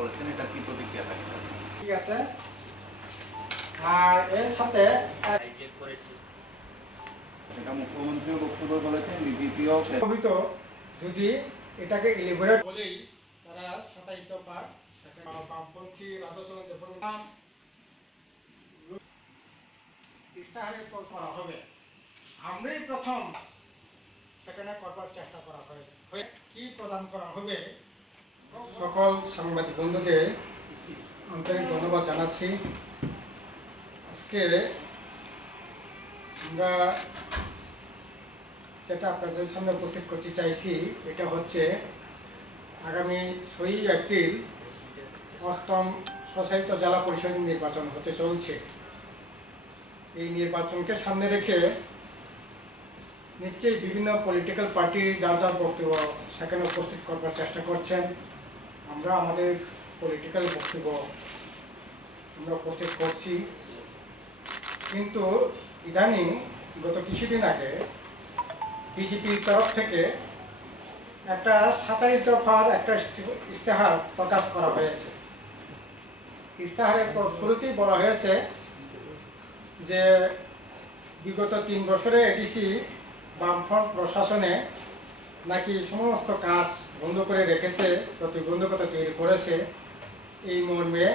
বলেছেন, এটা কি প্রতিক্রিয়া থাকছে? ঠিক আছে। আর এর সাথে এটা মুখ্যমন্ত্রীও বক্তব্য বলেছেন, ডিজিপিও যদি এটাকে এলিভেরেট বলেই তারা 27 দফা বামপন্থী রাজচরণ দেববর্মা ইস্তাহারে করা হবে। আমরাই প্রথম সেখানে করবার চেষ্টা করা হয়েছে। কি প্রদান করা হবে? সকল সাংবাদিক বন্ধুদের আন্তরিক ধন্যবাদ জানাচ্ছি। আজকে আমরা যেটা আপনাদের সামনে উপস্থিত করতে চাইছি এটা হচ্ছে আগামী 6 এপ্রিল 8ম স্বশাসিত জেলা পরিষদ নির্বাচন হতে চলছে। এই নির্বাচনকে সামনে রেখে নিশ্চয়ই বিভিন্ন পলিটিক্যাল পার্টি যার যার বক্তব্য সেখানে উপস্থিত করবার চেষ্টা করছেন। আমরা আমাদের পলিটিক্যাল বক্তব্য আমরা উপস্থিত করছি, কিন্তু ইদানিং গত কিছুদিন আগে বিজেপির তরফ থেকে একটা 27 দফার একটা ইশতেহার প্রকাশ করা হয়েছে। ইশতেহারের শুরুতেই বলা হয়েছে যে বিগত 3 বছরে এডিসি বামফ্রন্ট প্রশাসনে নাকি সমস্ত কাজ বন্ধ করে রেখেছে, প্রতিবন্ধকতা তৈরি করেছে। এই মর্মে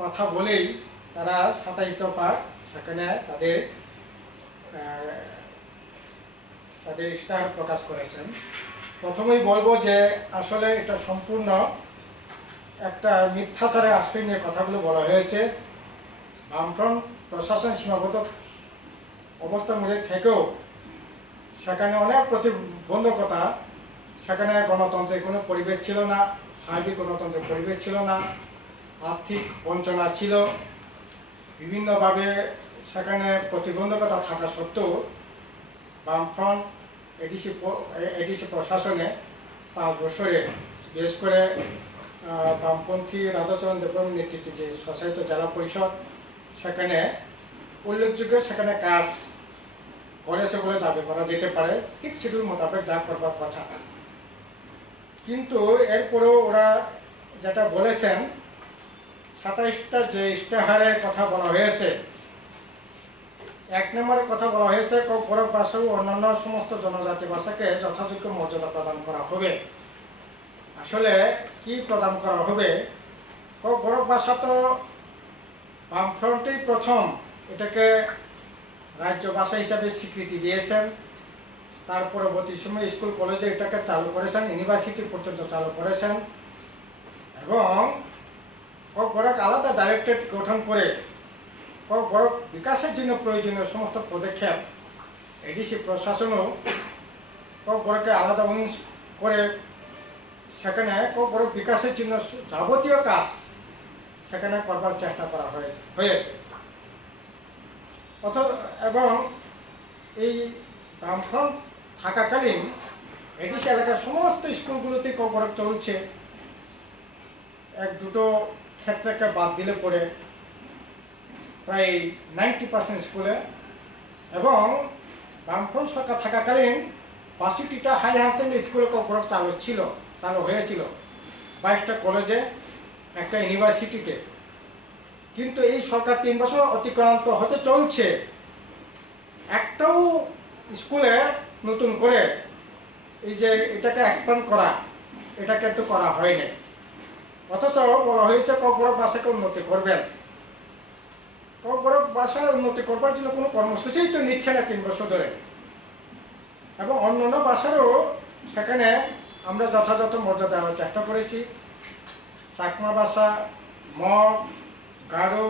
কথা বলেই তারা 27 দফা সেখানে তাদের ইশতেহার প্রকাশ করেছেন। প্রথমেই বলবো যে আসলে এটা সম্পূর্ণ একটা মিথ্যাচারের আশ্রয় নিয়ে কথাগুলো বলা হয়েছে। বামফ্রন্ট প্রশাসন সীমাবদ্ধ অবস্থার মধ্যে থেকেও সেখানে অনেক প্রতিবন্ধকতা, সেখানে গণতন্ত্রের কোনো পরিবেশ ছিল না, সার্বিক গণতন্ত্রের পরিবেশ ছিল না, আর্থিক বঞ্চনা ছিল, বিভিন্নভাবে সেখানে প্রতিবন্ধকতা থাকা সত্ত্বেও বামফ্রন্ট এডিসি প্রশাসনে 5 বছরে বিশেষ করে বামপন্থী রাধাচরণ দেববর্মার নেতৃত্বে যে স্বশাসিত জেলা পরিষদ সেখানে উল্লেখযোগ্য সেখানে কাজ করেছে বলে দাবি করা যেতে পারে 6 শিডিউল মোতাবেক যা করবার কথা। কিন্তু এরপরেও ওরা যেটা বলেছেন 27টা যে ইশতেহারের কথা বলা হয়েছে, 1 নম্বরের কথা বলা হয়েছে বড় ভাষা ও অন্যান্য সমস্ত জনজাতি ভাষাকে যথাযোগ্য মর্যাদা প্রদান করা হবে। আসলে কি প্রদান করা হবে? বড় ভাষা তো বামফ্রন্টেই প্রথম এটাকে রাজ্য ভাষা হিসাবে স্বীকৃতি দিয়েছেন। তার পরবর্তী সময় স্কুল কলেজে এটাকে চালু করেছেন, ইউনিভার্সিটি পর্যন্ত চালু করেছেন এবং বড় আলাদা ডাইরেক্টরেট গঠন করে বড় বিকাশের জন্য প্রয়োজনীয় সমস্ত পদক্ষেপ এডিসি প্রশাসনও বড়কে আলাদা উইংস করে সেখানে বড় বিকাশের জন্য যাবতীয় কাজ সেখানে করবার চেষ্টা করা হয়েছে। এবং এই বামফ্রন্ট থাকাকালীন এডিসি এলাকার সমস্ত স্কুলগুলোতে বড় চলছে। 1-2 ক্ষেত্রকে বাদ দিলে পরে প্রায় 90% স্কুলে, এবং বামফ্রন্ট সরকার থাকাকালীন 62টা হাই সেকেন্ডারি স্কুলে চালু হয়েছিল, 22টা কলেজে, একটা ইউনিভার্সিটিতে। কিন্তু এই সরকার 3 বছর অতিক্রান্ত হতে চলছে, একটাও স্কুলে নতুন করে এই যে এটাকে এক্সপ্যান্ড করা এটা কিন্তু করা হয়নি। অথচ বলা হয়েছে বড় ভাষাকে উন্নতি করবেন। বড় ভাষার উন্নতি করবার জন্য কোনো কর্মসূচিই তো নিচ্ছে না 3 বছর ধরে। এবং অন্যান্য ভাষারও সেখানে আমরা যথাযথ মর্যাদা দেওয়ার চেষ্টা করেছি। চাকমা ভাষা, মগ, গারো,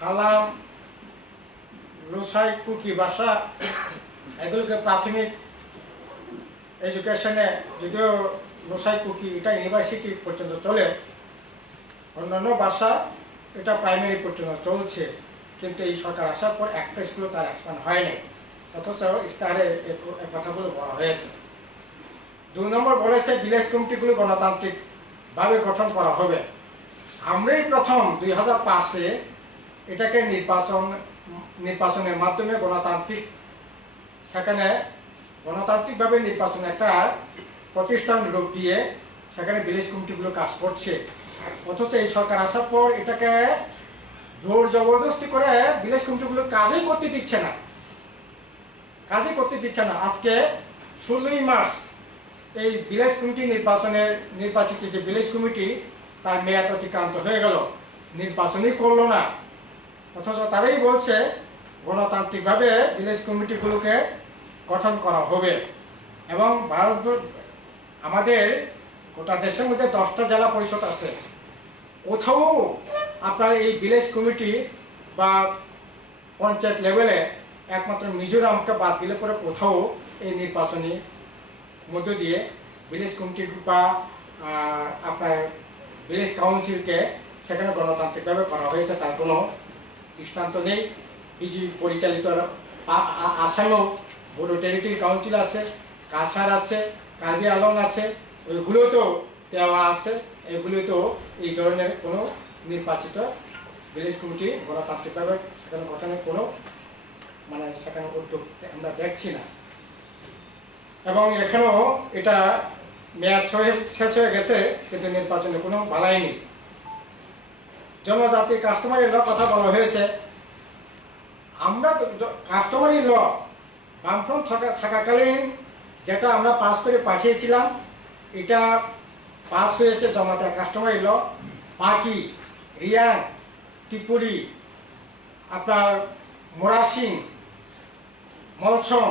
হালাম, লোসাই, কুকি ভাষা এগুলোকে প্রাথমিক এডুকেশনে, যদিও লোসাই কুকি এটা ইউনিভার্সিটি পর্যন্ত চলে, অন্যান্য ভাষা এটা প্রাইমারি পর্যন্ত চলছে। কিন্তু এই সরকার আসার পর একটা স্কুলে তার এক্সপ্যান্ড হয়নি, অথচ ইশতেহারে এই কথাগুলো বলা হয়েছে। 2 নম্বর বলেছে ভিলেজ কমিটিগুলো গণতান্ত্রিকভাবে গঠন করা হবে। আমরাই প্রথম 2005-এ এটাকে নির্বাচনের মাধ্যমে সেখানে গণতান্ত্রিকভাবে নির্বাচন একটা প্রতিষ্ঠান রূপ দিয়ে সেখানে ভিলেজ কমিটিগুলো কাজ করছে, অথচ এই সরকার আসার পর এটাকে জোর জবরদস্তি করে ভিলেজ কমিটিগুলো কাজই করতে দিচ্ছে না। আজকে 16ই মার্চ এই ভিলেজ কমিটি নির্বাচিত যে ভিলেজ কমিটি তার মেয়াদ অতিক্রান্ত হয়ে গেল, নির্বাচনই করলো না। অথচ তারাই বলছে গণতান্ত্রিকভাবে ভিলেজ কমিটিগুলোকে গঠন করা হবে। এবং আমাদের গোটা দেশের মধ্যে 10টা জেলা পরিষদ আছে, কোথাও আপনার এই ভিলেজ কমিটি বা পঞ্চায়েত লেভেলে একমাত্র মিজোরামকে বাদ দিলে পরে কোথাও এই নির্বাচনী মধ্য দিয়ে ভিলেজ কমিটি বা আপনার ভিলেজ কাউন্সিলকে সেখানে গণতান্ত্রিকভাবে করা হয়েছে তার কোনো দৃষ্টান্ত নেই। বিজেপি পরিচালিত আসামেও বড়ো টেরিটরি কাউন্সিল আছে, কাছাড় আছে, কার্বি আলং আছে, ওইগুলোতেও দেওয়া আছে। এগুলোতেও এই ধরনের কোনো নির্বাচিত ভিলেজ কমিটি গণতান্ত্রিকভাবে সেখানে গঠনের কোনো সেখানে উদ্যোগ আমরা দেখছি না। এবং এখানেও এটা মেয়াদ শেষ হয়ে গেছে, কিন্তু নির্বাচনে কোনো বালাই নেই। জনজাতি কাস্টমারি ল কথা বলা হয়েছে। আমরা কাস্টমারি ল বামফ্রন্ট থাকাকালীন যেটা আমরা পাস করে পাঠিয়েছিলাম, এটা পাস হয়েছে জমাতে কাস্টমারি ল। বাকি রিয়াং, ত্রিপুরি, আপনার মোরাসিং, মলছম,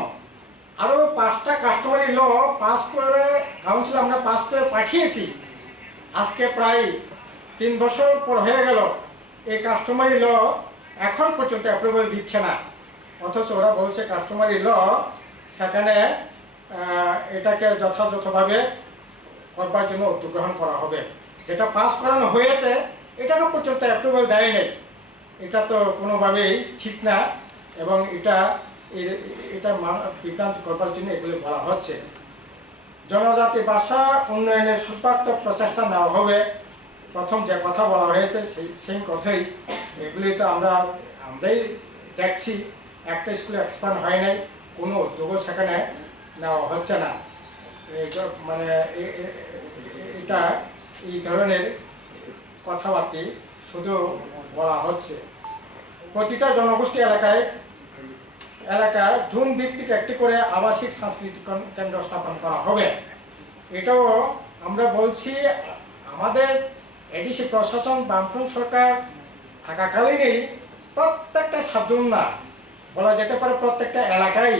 আরও 5টা কাস্টমারি ল পাস করে কাউন্সিল আমরা পাস করে পাঠিয়েছি। আজকে প্রায় 3 বছর পর হয়ে গেল, এই কাস্টমারি ল এখন পর্যন্ত অ্যাপ্রুভাল দিচ্ছে না। অথচ ওরা বলছে কাস্টমারি ল সেখানে এটাকে যথাযথভাবে করবার জন্য উদ্যোগ গ্রহণ করা হবে। যেটা পাস করানো হয়েছে এটাকে পর্যন্ত অ্যাপ্রুভাল দেয় নেই। এটা তো কোনোভাবেই ঠিক না, এবং এটা বিভ্রান্ত করবার জন্য এগুলো বলা হচ্ছে। জনজাতি ভাষা উন্নয়নের সুস্বার্থক প্রচেষ্টা নেওয়া হবে, প্রথম যে কথা বলা হয়েছে সেই কথাই। এগুলি তো আমরাই দেখছি, একটা স্কুলে এক্সপ্যান্ড হয় নাই, কোনো উদ্যোগও সেখানে নেওয়া হচ্ছে না। এটা এই ধরনের কথাবার্তা শুধু বলা হচ্ছে। প্রতিটা জনগোষ্ঠী এলাকায় জোন ভিত্তিক একটি করে আবাসিক সাংস্কৃতিক কেন্দ্র স্থাপন করা হবে। এটাও আমরা বলছি, আমাদের এডিসি প্রশাসন বামফ্রন্ট সরকার থাকাকালীনই প্রত্যেকটা সাবজোন না বলা যেতে পারে, প্রত্যেকটা এলাকায়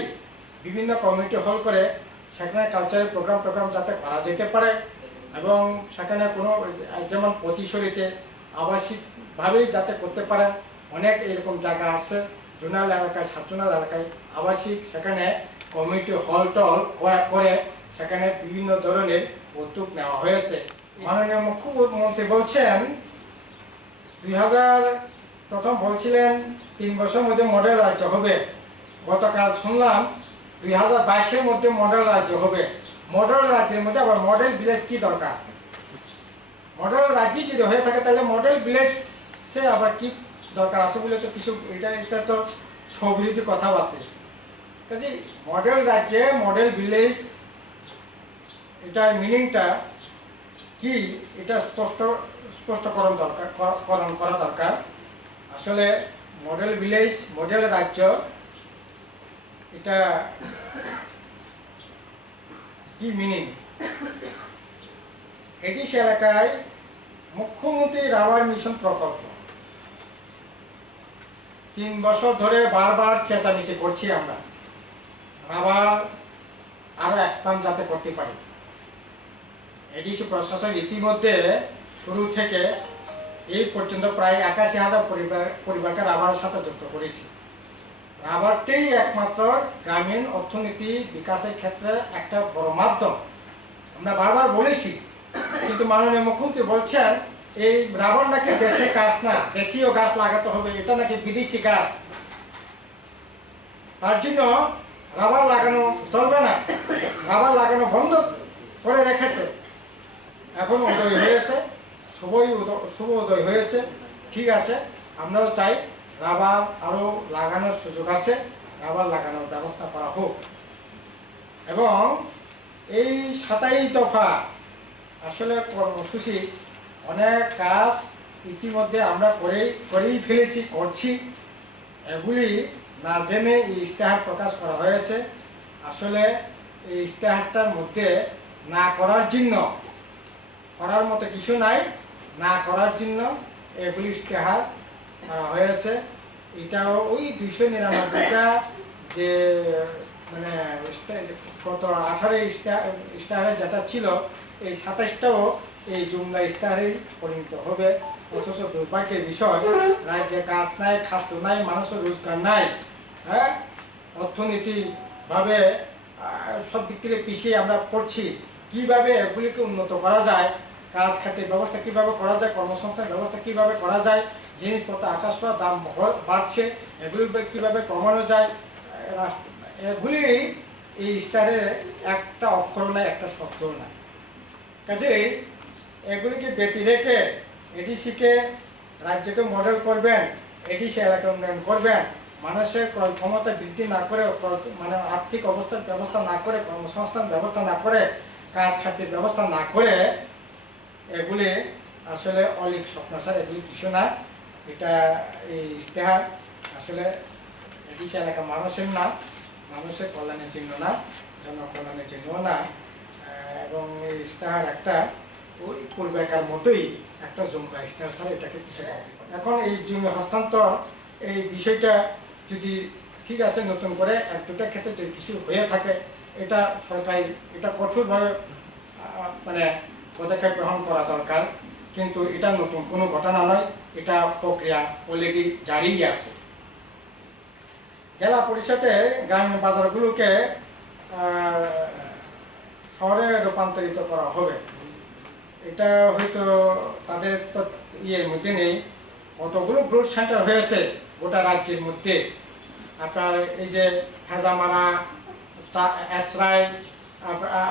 বিভিন্ন কমিউনিটি হল করে সেখানে কালচারাল প্রোগ্রাম যাতে করা যেতে পারে, এবং সেখানে কোনো যেমন প্রতিশরীতে আবাসিকভাবেই যাতে করতে পারেন। অনেক এরকম জায়গা আছে জোনাল এলাকায়, সাবজোনাল এলাকায় আবাসিক, সেখানে কমিউনিটি হল টল করে সেখানে বিভিন্ন ধরনের উদ্যোগ নেওয়া হয়েছে। মাননীয় মুখ্যমন্ত্রী বলছেন 2000 বলছিলেন 3 বছরের মধ্যে মডেল রাজ্য হবে। গতকাল শুনলাম 2022-এর মধ্যে মডেল রাজ্য হবে। মডেল রাজ্যের মধ্যে আবার মডেল ভিলেজ কি দরকার? মডেল রাজ্য যদি হয়ে থাকে তাহলে মডেল ভিলেজে আবার কি দরকার আছে বলে তো কিছু, এটা তো স্ববিরোধী কথাবার্তা। কাজে মডেল রাজ্যে মডেল ভিলেজ এটার মিনিংটা কি, এটা স্পষ্টকরণ করা দরকার। আসলে মডেল ভিলেজ, মডেল রাজ্য এটা কি মিনিং? এডিস এলাকায় মুখ্যমন্ত্রী রাবার মিশন প্রকল্প 3 বছর ধরে বারবার চেঁচামেচি করছি আমরা, রাবার আরো এক্সপান্ড যাতে করতে পারি। এডিসি প্রশাসন ইতিমধ্যে শুরু থেকে এই পর্যন্ত প্রায় 81,000 পরিবারকে রাবারের সাথে যুক্ত করেছি। রাবারটাই একমাত্র গ্রামীণ অর্থনীতি বিকাশের ক্ষেত্রে একটা বড় মাধ্যম, আমরা বারবার বলেছি। কিন্তু মাননীয় মুখ্যমন্ত্রী বলছেন এই রাবার নাকি দেশি গাছ না, দেশীয় গাছ লাগাতে হবে, এটা নাকি বিদেশি গাছ, তার জন্য রাবার লাগানো চলবে না, রাবার লাগানো বন্ধ করে রেখেছে। এখন উদয় হয়েছে, শুভ উদয় হয়েছে, ঠিক আছে। আমরাও চাই রাবার আরও লাগানোর সুযোগ আছে, রাবার লাগানোর ব্যবস্থা করা হোক। এবং এই 27 দফা আসলে কর্মসূচি অনেক কাজ ইতিমধ্যে আমরা করেই ফেলেছি, করছি। এগুলি না জেনে এই ইশতেহার প্রকাশ করা হয়েছে। আসলে এই ইশতেহারটার মধ্যে না করার জন্য, করার মতো কিছু নাই, না করার জন্য এগুলি ইশতেহার করা হয়েছে। এটাও ওই 299টা যে মানে গত 18 ইশতেহারে যেটা ছিল, এই 27টাও এই জুমলা ইশতেহারেই পরিণত হবে। অথচ দুর্ভাগ্যের বিষয়, রাজ্যে কাজ নাই, খাদ্য নাই, মানুষের রোজগার নাই, হ্যাঁ, অর্থনীতিভাবে সব দিক থেকে পিছিয়ে আমরা পড়ছি। কিভাবে এগুলিকে উন্নত করা যায়, কাজ খাতের ব্যবস্থা কিভাবে করা যায়, কর্মসংস্থান ব্যবস্থা কিভাবে করা যায়, জিনিসপত্র আকাশ ছোঁয়া দাম বাড়ছে, এগুলি কিভাবে কমানো যায়, এগুলি এই ইশতেহারের একটা অক্ষর নাই, একটা শব্দ নাই। কাজেই এগুলিকে ব্যতি রেখে এডিসিকে রাজ্যকে মডেল করবেন, এডিসি এলাকা উন্নয়ন করবেন, মানুষের ক্রয় ক্ষমতা বৃদ্ধি না করে, মানে আর্থিক অবস্থার ব্যবস্থা না করে, কর্মসংস্থান ব্যবস্থা না করে, কাজ খাতের ব্যবস্থা না করে, এগুলি আসলে অলিক স্বপ্ন স্যার, এগুলি কিছু না। এটা এই ইশতেহার আসলে এডিসি এলাকা মানুষের না, মানুষের কল্যাণের জন্য না, জনকল্যাণের জন্য না। এবং এই ইশতেহার একটা ওই পূর্বেকার মতোই একটা জুমলা ইশতেহার ছাড়া এটাকে কিসে এখন এই জমি হস্তান্তর এই বিষয়টা যদি ঠিক আছে, নতুন করে এক দুটা ক্ষেত্রে যদি কিছু হয়ে থাকে, এটা সরকারি এটা কঠোরভাবে মানে পদক্ষেপ গ্রহণ করা দরকার। কিন্তু এটা নতুন কোনো ঘটনা নয়, এটা প্রক্রিয়া অলরেডি জারিই আছে। জেলা পরিষদে গ্রামীণ বাজারগুলোকে শহরে রূপান্তরিত করা হবে। এটা হয়তো তাদের তো ইয়ের মধ্যে নেই। কতগুলো গ্রোথ সেন্টার হয়েছে গোটা রাজ্যের মধ্যে। আপনার এই যে হেজামারা, এসরাই,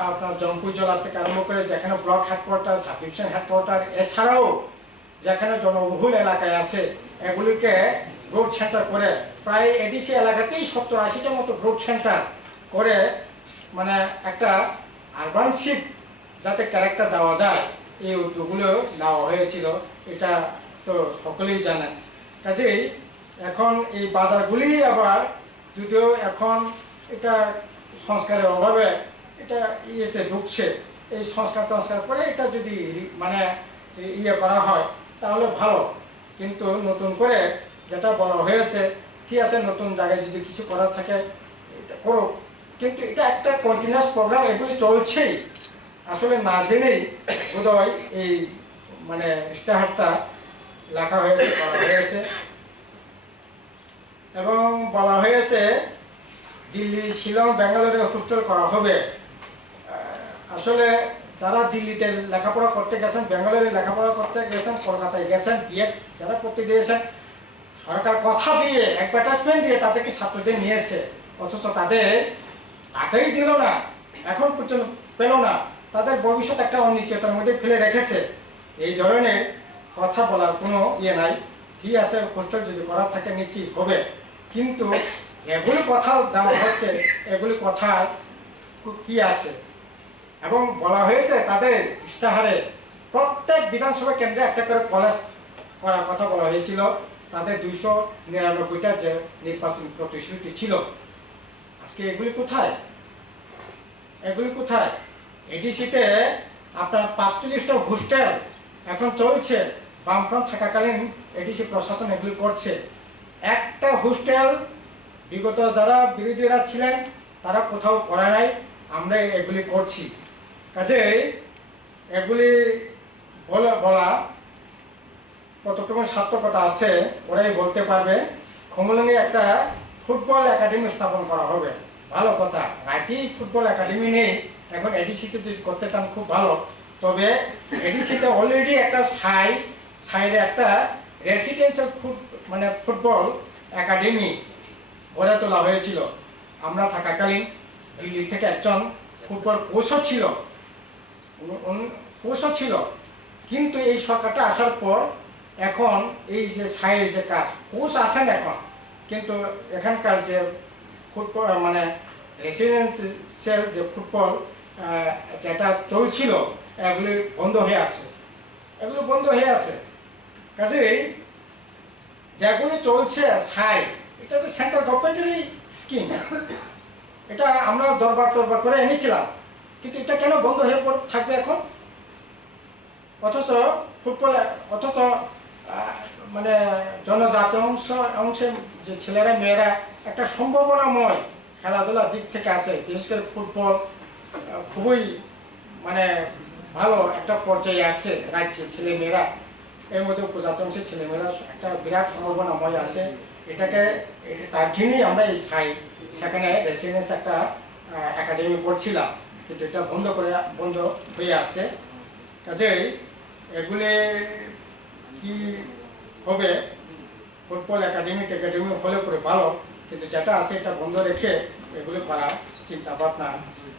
আপনার জম্পুজলা থেকে আরম্ভ করে যেখানে block headquarter, sub division headquarter, এছাড়াও যেখানে জনবহুল এলাকায় আছে, এগুলিকে গ্রোথ সেন্টার করে প্রায় এডিসি এলাকাতেই 70-80টার মতো গ্রোথ সেন্টার করে মানে একটা আরবানশিপ যাতে ক্যারেক্টার দেওয়া যায়, এই উদ্যোগগুলো নেওয়া হয়েছিল। এটা তো সকলেই জানেন। কাজেই এখন এই বাজারগুলি আবার যদিও এখন এটা সংস্কারের অভাবে এটা ইয়েতে ঢুকছে, এই সংস্কার করে এটা যদি মানে ইয়ে করা হয় তাহলে ভালো। কিন্তু নতুন করে যেটা বলা হয়েছে, ঠিক আছে, নতুন জায়গায় যদি কিছু করার থাকে এটা করো, কিন্তু এটা একটা কন্টিনিউয়াস প্রোগ্রাম, এগুলি চলছেই। আসলে না জেনেই বোধহয় এই মানে ইশতেহারটা লেখা হয়েছে, করা হয়েছে। এবং বলা হয়েছে দিল্লি, শিলং, ব্যাঙ্গালোরে হোস্টেল করা হবে। আসলে যারা দিল্লিতে লেখাপড়া করতে গেছেন, ব্যাঙ্গালোরে লেখাপড়া করতে গেছেন, কলকাতায় গেছেন, বিএড যারা করতে দিয়েছেন, সরকার কথা দিয়ে অ্যাডভার্টাইজমেন্ট দিয়ে তাদেরকে ছাত্রদের নিয়েছে, অথচ তাদের টাকাই দিল না, এখন পর্যন্ত পেল না, তাদের ভবিষ্যৎ একটা অনিশ্চয়তার মধ্যে ফেলে রেখেছে। এই ধরনের কথা বলার কোনো ইয়ে নাই। ঠিক আছে, হোস্টেল যদি করার থাকে নিশ্চিত হবে, কিন্তু এগুলি কথা দেওয়া হচ্ছে, এগুলি কথা কি আছে? এবং বলা হয়েছে তাদের ইশতেহারে প্রত্যেক বিধানসভা কেন্দ্রে একটা করে কলেজ করার কথা বলা হয়েছিল। তাদের 299টা যে নির্বাচন প্রতিশ্রুতি ছিল, আজকে এগুলি কোথায়? এগুলি কোথায়? এডিসিতে আপনার 45টা হোস্টেল এখন চলছে, বামফ্রন্ট থাকাকালীন এডিসি প্রশাসন এগুলি করছে। একটা হোস্টেল বিগত যারা বিরোধীরা ছিলেন তারা কোথাও করে নাই, আমরা এগুলি করছি। কাজেই এগুলি বলা কতটুকু সার্থকতা আছে ওরাই বলতে পারবে। খুমুলুঙে একটা ফুটবল একাডেমি স্থাপন করা হবে, ভালো কথা। রাজ্যেই ফুটবল একাডেমি নেই, এখন এডিসিতে যদি করতে চান খুব ভালো। তবে এডিসিতে অলরেডি একটা সাইডে একটা রেসিডেন্সিয়াল মানে ফুটবল একাডেমি গড়ে তোলা হয়েছিল। আমরা থাকাকালীন দিল্লি থেকে একজন ফুটবল কোচও ছিল, কিন্তু এই সরকারটা আসার পর এখন এই যে সাইডের যে কাজ, কোচ আসেন এখন, কিন্তু এখানকার যে ফুটবল মানে রেসিডেন্সিয়াল যে ফুটবল যেটা চলছিল, এগুলি বন্ধ হয়ে আছে, এগুলো বন্ধ হয়ে আছে। কাজেই যেগুলি চলছে ছাই, এটা তো সেন্ট্রাল গভর্নমেন্টেরই স্কিম, এটা আমরা দরবার করে এনেছিলাম, কিন্তু এটা কেন বন্ধ হয়ে থাকবে এখন? অথচ ফুটবল, অথচ মানে জনজাতি অংশে যে ছেলেরা মেয়েরা একটা সম্ভাবনাময় খেলাধুলার দিক থেকে আছে, বিশেষ করে ফুটবল খুবই মানে ভালো একটা পর্যায়ে আসছে রাজ্যে ছেলেমেয়েরা, এর মধ্যে উপজাত অংশের ছেলেমেয়েরা একটা বিরাট সম্ভাবনাময় আছে। এটাকে তার জন্যই আমরা এই সেখানে রেসিডেন্স একটা একাডেমি করছিলাম, কিন্তু এটা বন্ধ হয়ে আসছে। কাজেই এগুলি কি হবে, ফুটবল একাডেমি হলে পরে ভালো, কিন্তু যেটা আছে এটা বন্ধ রেখে এগুলি করার চিন্তা ভাবনা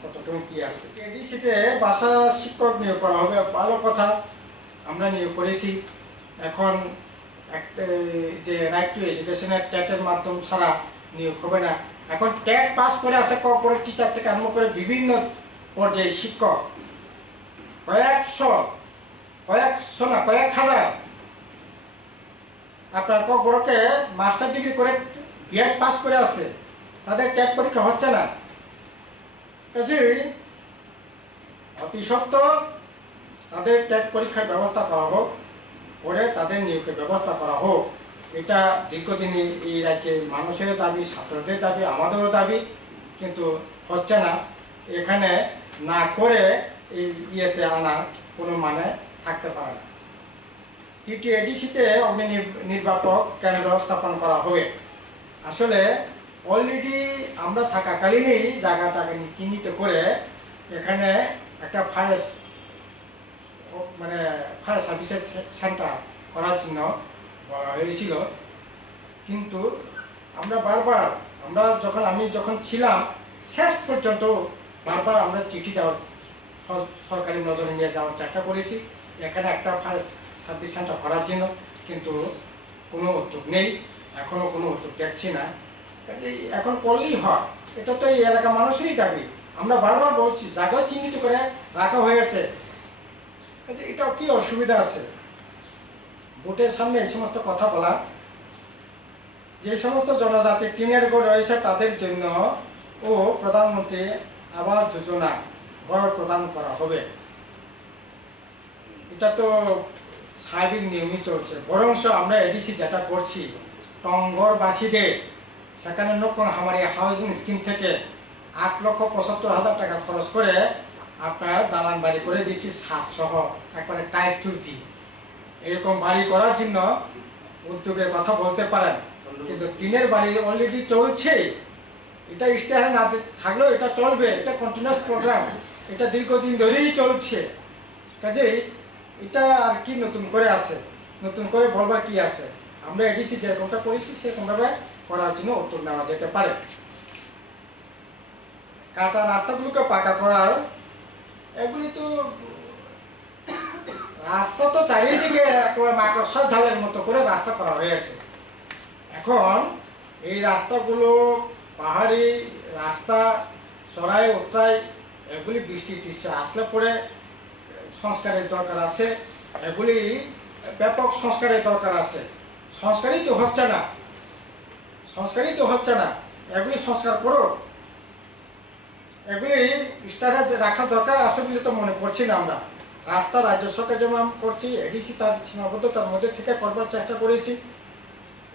কতটুকু কি আছে। এডিসিতে ভাষা শিক্ষক নিয়োগ করা হবে, ভালো কথা, আমরা নিয়োগ করেছি। এখন যে রাইট টু এডুকেশনের ট্যাটের মাধ্যম ছাড়া নিয়োগ হবে না। এখন ট্যাট পাস করে আছে কর্পোরেট টিচার থেকে আরম্ভ করে বিভিন্ন পর্যায়ে শিক্ষক কয়েক হাজার আপনার কর্পোরেটে মাস্টার ডিগ্রি করে বিএড পাস করে আছে, তাদের ট্যাট পরীক্ষা হচ্ছে না। কাজেই অতি সত্ত্বর তাদের ট্যাট পরীক্ষার ব্যবস্থা করা হোক, করে তাদের নিয়োগের ব্যবস্থা করা হোক। এটা দীর্ঘদিনই এই রাজ্যের মানুষের দাবি, ছাত্রদের দাবি, আমাদেরও দাবি, কিন্তু হচ্ছে না। এখানে না করে এই ইয়েতে আনা কোনো মানে থাকতে পারে না। TTADC-তে অগ্নি নির্বাপক কেন্দ্র স্থাপন করা হবে। আসলে অলরেডি আমরা থাকাকালীনই জায়গাটাকে চিহ্নিত করে এখানে একটা ফায়ার সার্ভিসেস সেন্টার করার জন্য বলা হয়েছিল, কিন্তু আমরা বারবার আমি যখন ছিলাম শেষ পর্যন্ত বারবার আমরা চিঠি দেওয়ার, সরকারি নজরে নিয়ে যাওয়ার চেষ্টা করেছি এখানে একটা ফায়ার সার্ভিস সেন্টার করার জন্য, কিন্তু কোনো উদ্যোগ নেই, এখনও কোনো উদ্যোগ দেখছি না। কাজেই এখন করলেই হয়, এটা তো এই এলাকার মানুষেরই দাবি। আমরা বারবার বলছি জায়গা চিহ্নিত করে রাখা হয়েছে, কাজে এটা কি অসুবিধা আছে ভোটের সামনে এই সমস্ত কথা বলা? যে সমস্ত জনজাতি টিনের ঘর রয়েছে তাদের জন্য ও প্রধানমন্ত্রী আবাস যোজনা ঘর প্রদান করা হবে, এটা তো স্বাভাবিক নিয়মই চলছে। বরঞ্চ আমরা এডিসি যেটা করছি, টঙ্গরবাসীদের সেখানে নতুন আমার এই হাউজিং স্কিম থেকে 8,75,000 টাকা খরচ করে আপনার দালান বাড়ি করে দিচ্ছি, ছাদসহ একবারে টাইলস টুল দিয়ে। এরকম বাড়ি করার জন্য উদ্যোগের কথা বলতে পারেন, কিন্তু টিনের বাড়ি অলরেডি চলছে, এটা ইশতেহারে না থাকলেও এটা চলবে, এটা কন্টিনিউয়াস প্রোগ্রাম, এটা দীর্ঘদিন ধরেই চলছে। কাজেই এটা আর কি নতুন করে আছে, নতুন করে বলবার কি আছে? আমরা এডিসি যেরকমটা করেছি সেরকমভাবে করার জন্য উদ্যোগ নেওয়া যেতে পারে। কাঁচা রাস্তাগুলোকে পাকা করার, এগুলি তো রাস্তা তো চারিদিকে একেবারে মাকড়সার ঝালের মতো করে রাস্তা করা হয়েছে। এখন এই রাস্তাগুলো পাহাড়ি রাস্তা, চড়াই উতরাই, এগুলি বৃষ্টি টিষ্টি আসলে পরে সংস্কারের দরকার আছে, এগুলি ব্যাপক সংস্কারের দরকার আছে। সংস্কারই তো হচ্ছে না, এগুলি সংস্কার করো, এগুলি স্টারে রাখার দরকার আছে বলে তো মনে করছি না। আমরা রাস্তা রাজ্য সরকার যেমন করছি, এডিসি তার সীমাবদ্ধতার মধ্যে থেকে করবার চেষ্টা করেছি,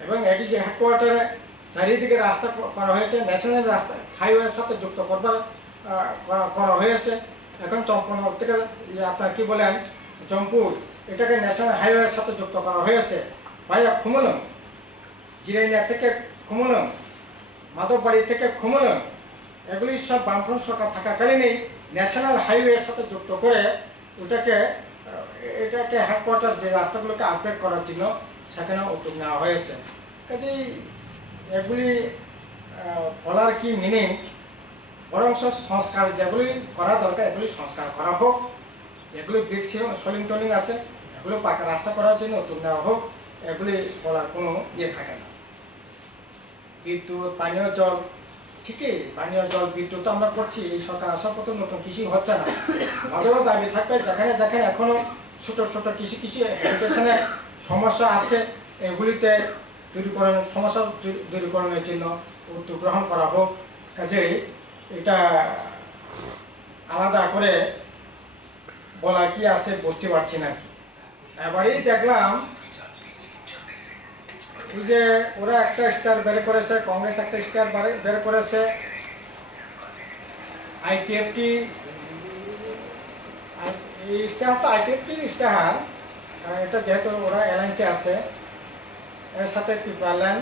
এবং এডিসি হেডকোয়ার্টারে চারিদিকে রাস্তা করা হয়েছে, ন্যাশনাল রাস্তা হাইওয়ের সাথে যুক্ত করা হয়েছে। এখন চম্পনগর থেকে আপনার কি বলেন জম্পুর, এটাকে ন্যাশনাল হাইওয়ের সাথে যুক্ত করা হয়েছে। ভাইয়া খুমুলুম, জিরাইনিয়া থেকে খুমুলুম, মাধববাড়ি থেকে খুমুলুম, এগুলি সব বামফ্রন্ট সরকার থাকাকালীনই ন্যাশনাল হাইওয়ের সাথে যুক্ত করে এটাকে হেডকোয়ার্টার যে রাস্তাগুলোকে আপগ্রেড করার জন্য সেখানে উদ্যোগ নেওয়া হয়েছে। কাজেই এগুলি বলার কি মিনিং, বরং সংস্কার যেগুলি করা দরকার এগুলি সংস্কার করা হোক, এগুলি ব্রিক সলিং টলিং আছে এগুলো পাকা রাস্তা করার জন্য উদ্যোগ নেওয়া হোক, এগুলি বলার কোনো ইয়ে থাকে না। বিদ্যুৎ, পানীয় জল ঠিকই পানীয় জল বিদ্যুৎ তো আমরা করছি, এই সরকার আসার পর নতুন কৃষি হচ্ছে না। আমাদেরও দাবি থাকবে যেখানে যেখানে এখনো ছোট ছোট কৃষি এডুকেশনে সমস্যা আছে এগুলিতে সমস্যা দূরীকরণের জন্য উদ্যোগ গ্রহণ করা হোক। কাজেই এটা আলাদা করে বলা কি আছে বুঝতে পারছি না। কি এবারেই দেখলাম এই যে ওরা একটা স্টার বের করেছে, কংগ্রেস একটা স্টার বের করেছে, আইপিএফটি এই স্টার তো আইপিএফটি স্টার, কারণ এটা যেহেতু ওরা অ্যালায়েন্সে আছে, এর সাথে ত্রিপুরাল্যান্ড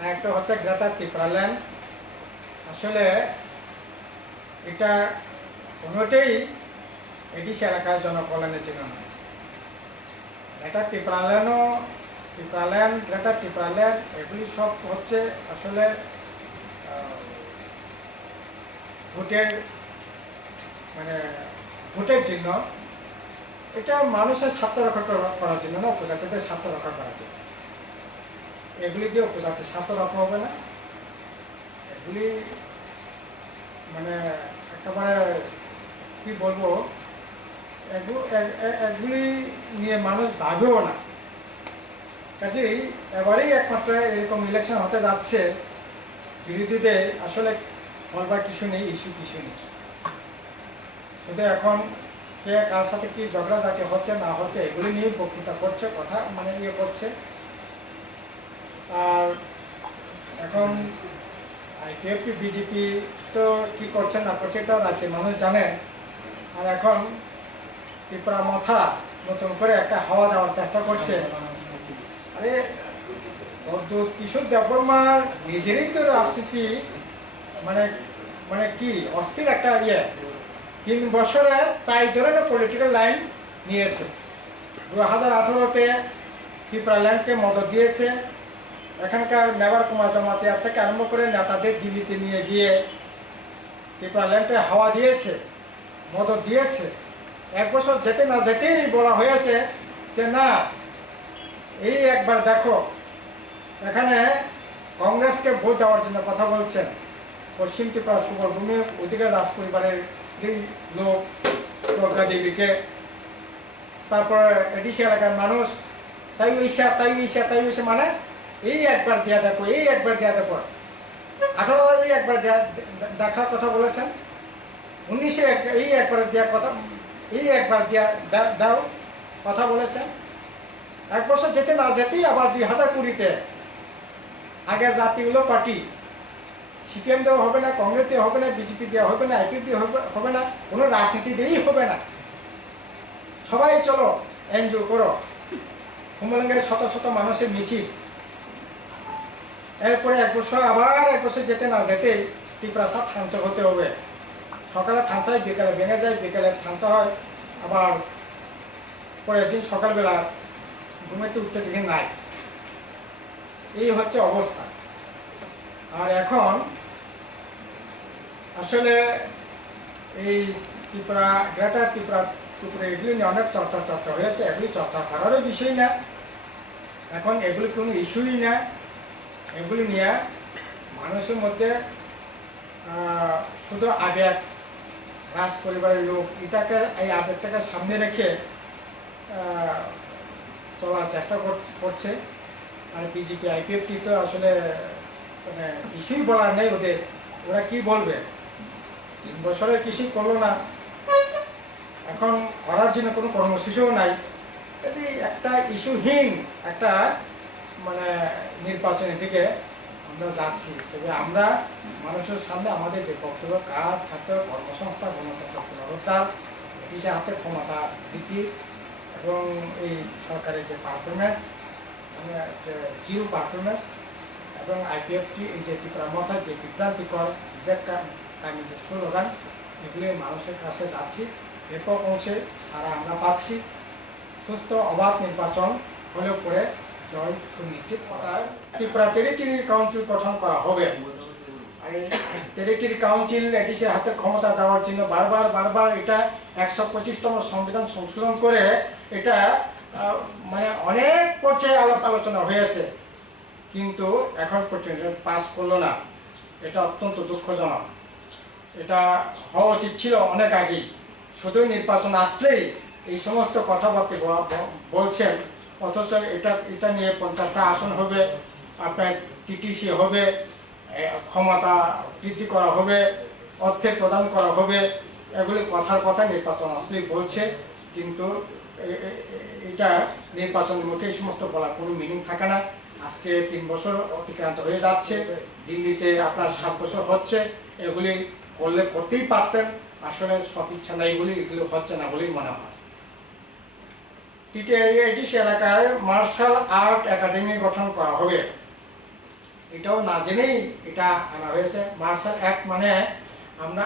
আর একটা হচ্ছে গ্রেটার ত্রিপুরাল্যান্ড। আসলে এটা কোনোটাই এডিসি এলাকার জনকল্যাণের জন্য নয়। গ্রেটার ত্রিপুরাল্যান্ড গ্রেটার ত্রিপুরাল্যান্ড এগুলি সব হচ্ছে আসলে ভোটের জন্য, এটা মানুষের স্বার্থ রক্ষা করার জন্য না, উপজাতিদের স্বার্থ রক্ষা করার জন্য। এগুলি দিয়ে উপজাতির স্বার্থ রক্ষা হবে না। এগুলি একেবারে কি বলবো, এগুলি নিয়ে মানুষ ভাবেও না। কাজেই এবারেই একমাত্র এরকম ইলেকশন হতে যাচ্ছে, বিরোধীদের আসলে বলবার কিছু নেই, ইস্যু কিছু নেই। শুধু এখন কে কার সাথে কি ঝগড়াঝাটি হচ্ছে না হচ্ছে এগুলি নিয়ে বক্তৃতা করছে, কথা করছে। আর এখন আইপিএফটি বিজেপি তো কি করছে না করছে এটা রাজ্যের মানুষ জানে। আর এখন ত্রিপুরা মাথা নতুন করে একটা হাওয়া দেওয়ার চেষ্টা করছে। আরে কিশোর দেববর্মার নিজেরই তো রাজনীতি কি অস্থির একটা 3 বছরে 4 ধরনের পলিটিক্যাল লাইন নিয়েছে। 2018-তে ত্রিপুরাল্যান্ডকে মদত দিয়েছে, এখানকার মেবার কুমার জমাতিয়ার থেকে আরম্ভ করে নেতাদের দিল্লিতে নিয়ে গিয়ে ত্রিপুরাল্যান্ডে হাওয়া দিয়েছে, মদত দিয়েছে। 1 বছর যেতে না যেতেই বলা হয়েছে যে না, এই একবার দেখো, এখানে কংগ্রেসকে ভোট দেওয়ার জন্য কথা বলছেন পশ্চিম ত্রিপুরা সুবর্ণভূমি অধিকার রাজ পরিবারের লোক প্রজ্ঞা দেবীকে, তারপর এডিসি এলাকার মানুষ তাই মানে এই একবার দেওয়া দেখো, এই একবার দেওয়া দেখো। 18 এই একবার দেখার কথা বলেছেন, 19-এ এই একবার দেওয়ার কথা, এই একবার দাও কথা বলেছেন। 1 বছর যেতে না যেতেই আবার 2020-তে আগে জাতীয় পার্টি সিপিএম দেওয়া হবে না, কংগ্রেস দেওয়া হবে না, বিজেপি দেওয়া হবে না, আইপিএফ হবে না, কোনো রাজনীতি দিয়েই হবে না, সবাই চলো এনজয় করো। কুমলঙ্গের শত শত মানুষের মিছিল। এরপরে 1 বছর আবার 1 বছর যেতে না যেতেই ত্রিপ্রাসাদ থাঞ্চা হতে হবে। সকালে থাঞ্চায়, বিকালে ভেঙে যায়, বিকালে থাঞ্চা হয়, আবার পরের দিন সকালবেলা ঘুমেতে উঠতে থেকে নাই। এই হচ্ছে অবস্থা। আর এখন আসলে এই ত্রিপুরা গ্রেটার ত্রিপুরা এগুলি নিয়ে অনেক চর্চা হয়েছে। এগুলি চর্চা করারও বিষয় না, এখন এগুলি কোনো ইস্যুই না। এগুলি নিয়ে মানুষের মধ্যে শুধু আবেগ, রাজ পরিবারের লোক এই আবেগটাকে সামনে রেখে চলার চেষ্টা করছে। আর বিজেপি আইপিএফটি তো আসলে কিছুই বলার নেই ওদের, ওরা কি বলবে। 3 বছরের কিছুই করলো না, এখন করার জন্য কোনো কর্মসূচিও নাই। একটা ইস্যুহীন একটা নির্বাচনের দিকে আমরা যাচ্ছি। তবে আমরা মানুষের সামনে আমাদের যে বক্তব্য, কাজ, খাদ্য, কর্মসংস্থান, গণতন্ত্র পুনরুদ্ধার, যে হাতে ক্ষমতা বৃদ্ধি এবং এই সরকারের যে পারফরমেন্স, যে জিরো পারফরমেন্স, এবং আইপিএফটি এই যে ত্রিপুরা মাথার যে বিভ্রান্তিকর বিবেককামী যে স্লোগান, এগুলি মানুষের কাছে যাচ্ছি। ব্যাপক অংশে সারা আমরা পাচ্ছি। সুস্থ অবাধ নির্বাচন হলেও পরে জয় সুনিশ্চিত করা। ত্রিপুরা টেরিটরি কাউন্সিল গঠন করা হবে। আর এই টেরিটরি কাউন্সিল এটিসের হাতে ক্ষমতা দেওয়ার জন্য বারবার এটা 125তম সংবিধান সংশোধন করে এটা অনেক পর্যায়ে আলাপ আলোচনা হয়েছে, কিন্তু এখন পর্যন্ত পাস করলো না। এটা অত্যন্ত দুঃখজনক। এটা হওয়া উচিত ছিল অনেক আগেই। শুধু নির্বাচন আসলেই এই সমস্ত কথাবার্তা বলছেন, অথচ এটা নিয়ে 50টা আসন হবে, আপনার টিটিসি হবে, ক্ষমতা বৃদ্ধি করা হবে, অর্থে প্রদান করা হবে, এগুলি কথার কথা নির্বাচন আসলেই বলছে। কিন্তু এটা নির্বাচনের মুখে এই সমস্ত বলার কোনো মিনিং থাকে না। আজকে 3 বছর অতিক্রান্ত হয়ে যাচ্ছে, দিল্লিতে আপনার 7 বছর হচ্ছে। এগুলি করতেই পারতেন, আসলে সৎ ইচ্ছা নাই বলে এগুলো হচ্ছে না বলেই মনে হয়। টিটিসি এলাকায় মার্শাল আর্ট একাডেমি গঠন করা হবে, এটাও না জেনেই এটা আনা হয়েছে। মার্শাল আর্ট মানে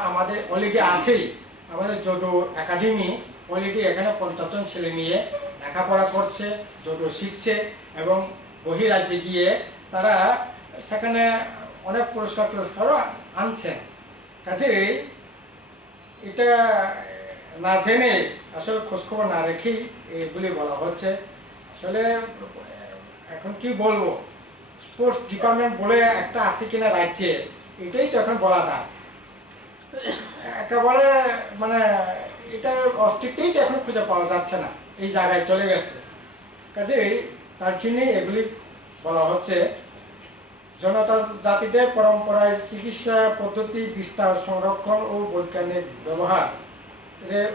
আমাদের অলরেডি আছেই, আমাদের জুডো একাডেমি অলরেডি এখানে 50 জন ছেলে মেয়ে লেখাপড়া করছে, জুডো শিখছে এবং বহিরাজ্যে গিয়ে তারা সেখানে অনেক পুরস্কারও আনছেন। কাজেই এটা না জেনে, আসলে খোঁজখবর না রেখেই এগুলি বলা হচ্ছে। আসলে এখন কি বলবো, স্পোর্টস ডিপার্টমেন্ট বলে একটা আছে কিনা রাজ্যে, এটাই তো এখন বলা না। একেবারে মানে এটার অস্তিত্বই তো এখন খুঁজে পাওয়া যাচ্ছে না, এই জায়গায় চলে গেছে। কাজেই তার জন্যই এগুলি বলা হচ্ছে। জনতা জাতিদের পরম্পরায় চিকিৎসা পদ্ধতি বিস্তার, সংরক্ষণ ও বৈজ্ঞানিক ব্যবহার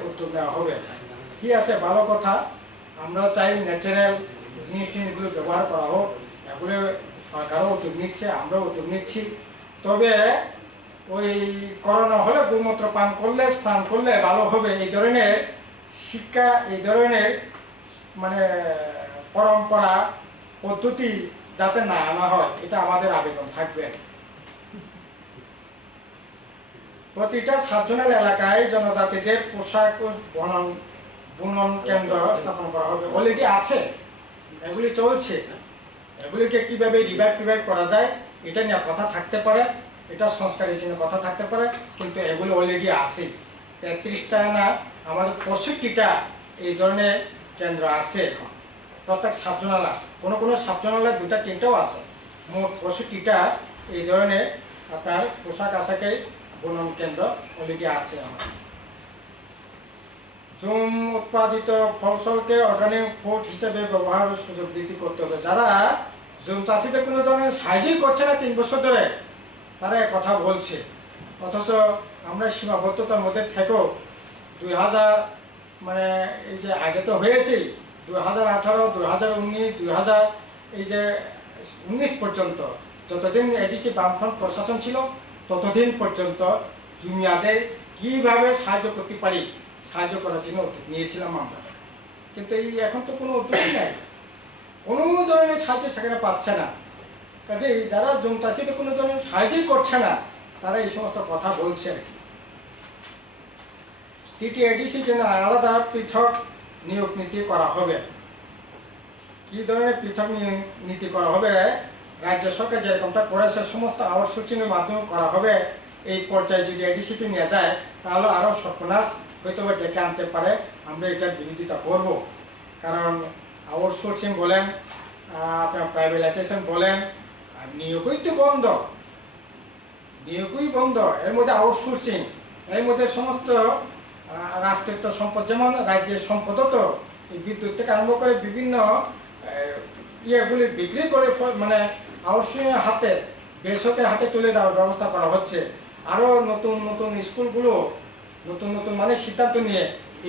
উদ্যোগ নেওয়া হবে। কি আছে, ভালো কথা, আমরা চাই ন্যাচারাল জিনিসগুলো ব্যবহার করা হোক। এগুলো সরকারও উদ্যোগ নিচ্ছে, আমরাও উদ্যোগ নিচ্ছি। তবে ওই করোনা হলে গোমূত্র পান করলে, স্নান করলে ভালো হবে, এই ধরনের শিক্ষা, এই ধরনের মানে পরম্পরা পদ্ধতি যাতে না আনা হয়, এটা আমাদের আবেদন থাকবে। প্রতিটা সাবজোনাল এলাকায় জনজাতিদের পোশাক ও বুনন কেন্দ্র স্থাপন করা হবে। অলরেডি আছে, এগুলি চলছে। এগুলিকে কিভাবে রিভাইভ করা যায় এটা নিয়ে কথা থাকতে পারে, এটা সংস্কারের জন্য কথা থাকতে পারে, কিন্তু এগুলি অলরেডি আছে। 33টা না, আমাদের 65টা এই ধরনের কেন্দ্র আছে এখন প্রত্যেক সাবজোনালা। কোনো সাবজোনালা 2টা 3টাও আছে। মোট 65টা এই ধরনের আপনার পোশাক আশাকের বুনন কেন্দ্র অলরেডি আছে আমার। জুম উৎপাদিত ফসলকে অর্গানিক ফুড হিসেবে ব্যবহারের সুযোগ বৃদ্ধি করতে হবে। যারা জুম চাষিদের কোনো ধরনের সাহায্যই করছে না 3 বছর ধরে, তারা কথা বলছে। অথচ আমরা সীমাবদ্ধতার মধ্যে থেকেও 2000 মানে এই যে আগে তো হয়েছেই, 2018, 2019, 2019 পর্যন্ত যতদিন এডিসি বামফ্রন্ট প্রশাসন ছিল, ততদিন পর্যন্ত জুমিয়াদের কীভাবে সাহায্য করতে পারি, সাহায্য করার জন্য উদ্যোগ নিয়েছিলাম আমরা। কিন্তু এখন তো কোনো উদ্যোগই নাই, কোনো ধরনের সাহায্য সেখানে পাচ্ছে না। কাজেই যারা জুম চাষিদের কোনো ধরনের সাহায্যই করছে না, তারা এই সমস্ত কথা বলছে। টিটিএডিসির জন্য আলাদা পৃথক নিয়োগ নীতি করা হবে। কি ধরনের পৃথক নীতি করা হবে? রাজ্য সরকার যেরকমটা করেছে, সমস্ত আউটসোর্সিংয়ের মাধ্যমে করা হবে। এই পর্যায়ে যদি এডিসিতে নিয়ে যায়, তাহলে আরও সর্বনাশ হয়তো ডেকে আনতে পারে। আমরা এটার বিরোধিতা করব, কারণ আউটসোর্সিং বলেন, আপনার প্রাইভেটাইজেশন বলেন, নিয়োগই তো বন্ধ, নিয়োগই বন্ধ। এর মধ্যে আউটসোর্সিং, এর মধ্যে সমস্ত রাষ্ট্রায়ত্ত সম্পদ, যেমন রাজ্যের সম্পদও তো এই বিদ্যুৎ থেকে আরম্ভ করে বিভিন্ন ইয়েগুলি বিক্রি করে, মানে আউটসোর্সিংয়ের হাতে, বেসরকারি হাতে তুলে দেওয়ার ব্যবস্থা করা হচ্ছে। আরও নতুন নতুন স্কুলগুলো, নতুন মানে সিদ্ধান্ত নিয়ে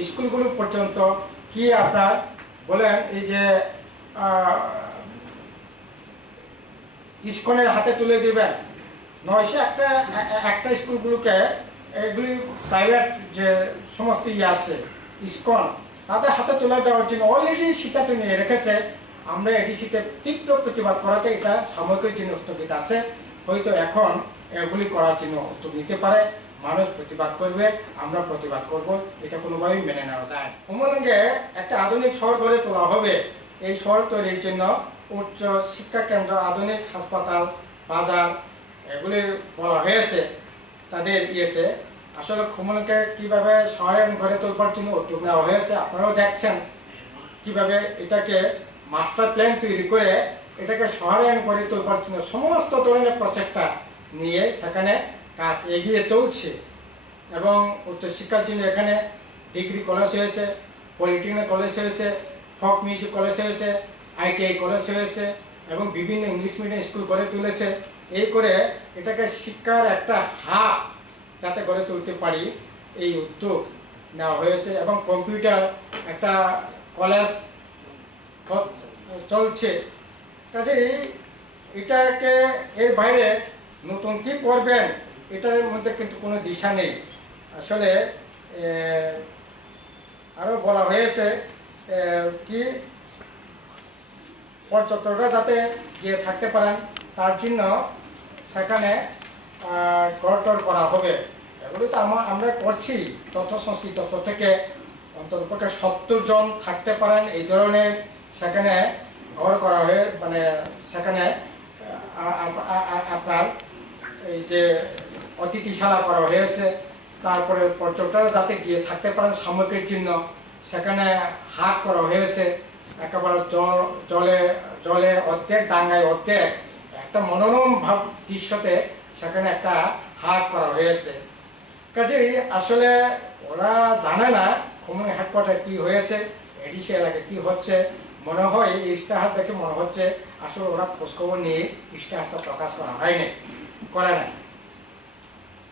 স্কুলগুলো পর্যন্ত কি আপনার বলেন, এই যে ইস্কনের হাতে তুলে দেবেন, নয়সে একটা স্কুলগুলোকে, এগুলি প্রাইভেট যে সমস্ত আছে ইস্কন, তাদের হাতে তুলে দেওয়ার জন্য অলরেডি সিদ্ধান্ত নিয়ে রেখেছে। আমরা এডিসিতে তীব্র প্রতিবাদ করাতে এটা সাময়িকের জন্য স্থগিত আছে। হয়তো এখন এগুলি করার জন্য উদ্যোগ নিতে পারে, মানুষ প্রতিবাদ করবে, আমরা প্রতিবাদ করব, এটা কোনোভাবেই মেনে নেওয়া যায়। কুমরলঙ্গে একটা আধুনিক শহর গড়ে তোলা হবে। এই শহর তৈরির জন্য উচ্চ শিক্ষা কেন্দ্র, আধুনিক হাসপাতাল, বাজার, এগুলি বলা হয়েছে তাদের ইয়েতে। আসলে কুমরলঙ্গে কীভাবে শহরায়ন গড়ে তোলবার জন্য উদ্যোগ নেওয়া হয়েছে, আপনারাও দেখছেন কিভাবে এটাকে মাস্টার প্ল্যান তৈরি করে এটাকে শহরায়ন গড়ে তোলবার জন্য সমস্ত ধরনের প্রচেষ্টা নিয়ে সেখানে কাজ এগিয়ে চলছে এবং উচ্চশিক্ষার জন্য এখানে ডিগ্রি কলেজ হয়েছে, পলিটেকনিক কলেজ হয়েছে, ফোক মিউজিক কলেজ হয়েছে, ITI কলেজ হয়েছে এবং বিভিন্ন ইংলিশ মিডিয়াম স্কুল গড়ে তুলেছে। এই করে এটাকে শিক্ষার একটা হাব যাতে গড়ে তুলতে পারি এই উদ্যোগ নেওয়া হয়েছে এবং কম্পিউটার একটা কলেজ চলছে। কাজেই এটাকে এর বাইরে নতুন কী করবেন এটার মধ্যে কিন্তু কোনো দিশা নেই। আসলে আরও বলা হয়েছে কি পর্যটকরা যাতে গিয়ে থাকতে পারেন তার জন্য সেখানে গড়টর করা হবে। এগুলো তো আমরা করছি। তথ্য সংস্কৃতি দপ্তর থেকে অন্ততপক্ষে 70 জন থাকতে পারেন এই ধরনের সেখানে ঘর করা হয়ে মানে সেখানে আপনার এই যে অতিথিশালা করা হয়েছে। তারপরে পর্যটকরা যাতে গিয়ে থাকতে পারেন সামগ্রিক জন্য সেখানে হাট করা হয়েছে। একেবারে জলে জলে অর্ধেক, ডাঙ্গায় অর্ধেক, একটা মনোরম ভাব দৃশ্যতে সেখানে একটা হাট করা হয়েছে। কাজেই আসলে ওরা জানে না কমিউনি হেডকোয়ার্টার কী হয়েছে, এডিসি এলাকায় কী হচ্ছে। মনে হয় এই ইশতেহার দেখে মনে হচ্ছে আসলে ওরা খোঁজখবর নিয়ে ইশতেহারটা প্রকাশ করা হয়নি, করে নাই।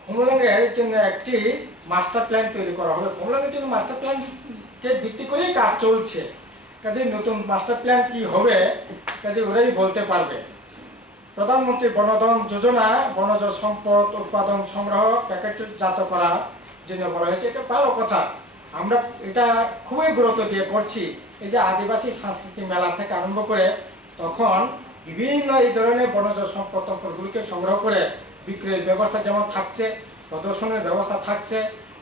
খুমুলুঙের জন্য একটি মাস্টার প্ল্যান তৈরি করা হবে। খুমুলুঙের জন্য মাস্টার প্ল্যানকে ভিত্তি করেই কাজ চলছে। কাজে নতুন মাস্টার প্ল্যান কি হবে কাজে ওরাই বলতে পারবে। প্রধানমন্ত্রী বনধন যোজনা বনজ সম্পদ উৎপাদন সংগ্রহ প্যাকেটজাত করার জন্য বলা হয়েছে। এটা ভালো কথা, আমরা এটা খুবই গুরুত্ব দিয়ে করছি। এই যে আদিবাসী সাংস্কৃতিক মেলা থেকে আরম্ভ করে তখন বিভিন্ন এই ধরনের বনজ সম্পদগুলিকে সংগ্রহ করে বিক্রয়ের ব্যবস্থা যেমন থাকছে, প্রদর্শনের ব্যবস্থা থাকছে।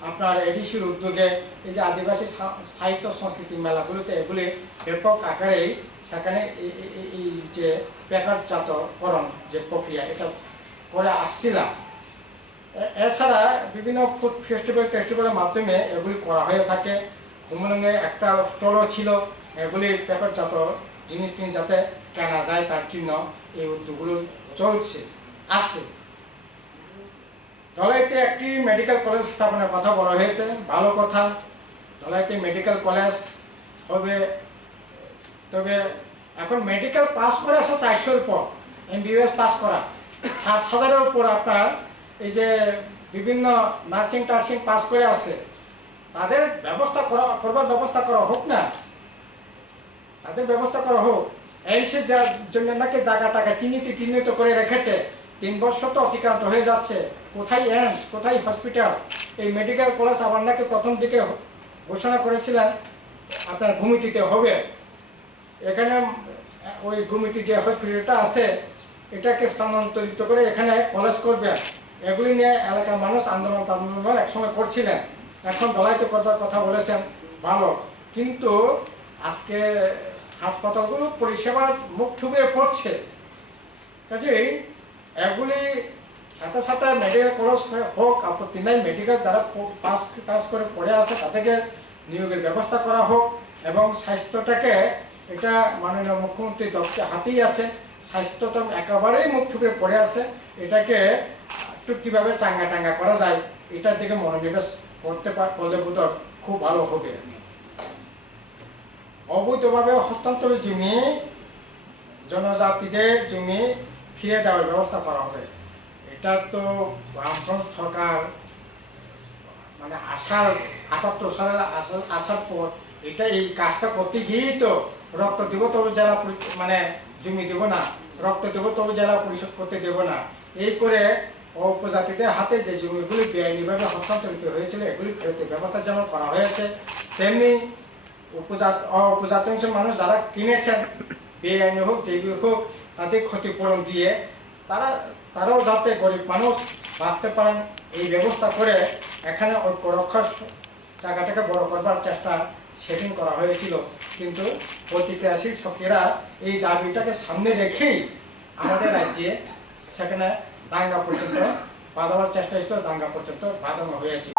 আপনার এডিসির উদ্যোগে এই যে আদিবাসী সাহিত্য সংস্কৃতি মেলাগুলিতে এগুলি ব্যাপক আকারেই সেখানে এই যে প্যাকেটজাতকরণ যে প্রক্রিয়া এটা করে আসছিলাম। এছাড়া বিভিন্ন ফুড ফেস্টিভ্যালের মাধ্যমে এগুলি করা হয়ে থাকে। খুমুলুঙে একটা স্টলও ছিল, এগুলি প্যাকেটজাত জিনিস যাতে কেনা যায় তার জন্য এই উদ্যোগগুলো চলছে আসছে। ধলাইতে একটি মেডিকেল কলেজ স্থাপনের কথা বলা হয়েছে, ভালো কথা। ধলাইতে মেডিকেল কলেজ হবে, তবে এখন মেডিকেল পাস করে আসা 400-এর উপর, MBBS পাস করা 7,000-এর উপর আপনার এই যে বিভিন্ন নার্সিং টার্সিং পাস করে আসে, তাদের ব্যবস্থা করবার ব্যবস্থা করা হোক না, তাদের ব্যবস্থা করা হোক। এইমসের জন্য নাকি জায়গাটাকে চিহ্নিত করে রেখেছে। 3 বছর তো অতিক্রান্ত হয়ে যাচ্ছে, কোথায় এইমস, কোথায় হসপিটাল? এই মেডিকেল কলেজ আবার নাকি প্রথম দিকে ঘোষণা করেছিলেন আপনার ভূমিটিতে হবে। এখানে ওই ভূমিটি যে হসপিটালটা আছে এটাকে স্থানান্তরিত করে এখানে কলেজ করবে। এগুলি নিয়ে এলাকার মানুষ আন্দোলন একসময় করছিলেন, এখন ধলাইতে করবার কথা বলেছেন, ভালো। কিন্তু আজকে হাসপাতালগুলো পরিষেবার মুখ থুবড়ে পড়ছে। কাজেই এগুলি সাথে সাথে মেডিকেল কলেজ হোক, আপত্তি নাই। মেডিকেল যারা পাস করে পড়ে আসে তাদেরকে নিয়োগের ব্যবস্থা করা হোক এবং স্বাস্থ্যটাকে এটা মাননীয় মুখ্যমন্ত্রী দপ্তর হাতেই আছে। স্বাস্থ্যটা একেবারেই মুখ থুবড়ে পড়ে আছে, এটাকে একটু কীভাবে চাঙ্গা করা যায় এটার দিকে মনোনিবেশ করলে বোধহয় খুব ভালো হবে। অবৈধভাবে হস্তান্তর জমি জনজাতিদের জমি ফিরে দেওয়ার ব্যবস্থা করা হবে। এটা তো বামফ্রন্ট সরকার মানে 78 সালে আসার পর এটা এই কাজটা করতে গিয়েই তো রক্ত দেব তবে জেলা মানে জমি দেব না, রক্ত দেব তবে জেলা পরিশোধ করতে দেব না, এই করে উপজাতিদের হাতে যে জমিগুলি বেআইনিভাবে হস্তান্তরিত হয়েছিল এগুলি ফেরতের ব্যবস্থা যেমন করা হয়েছে, তেমনি উপজাতি অংশের মানুষ যারা কিনেছেন বেআইনি হোক যেগুলি হোক তাদের ক্ষতিপূরণ দিয়ে তারাও যাতে গরিব মানুষ বাঁচতে পারেন এই ব্যবস্থা করে এখানে ঐক্য রক্ষার জায়গাটাকে বড় করবার চেষ্টা সেদিন করা হয়েছিল। কিন্তু প্রতিক্রিয়াশীল শক্তিরা এই দাবিটাকে সামনে রেখেই আমাদের রাজ্যে সেখানে দাঙ্গা পর্যন্ত বাঁধাবার চেষ্টা ছিল, দাঙ্গা পর্যন্ত বাঁধানো হয়েছে।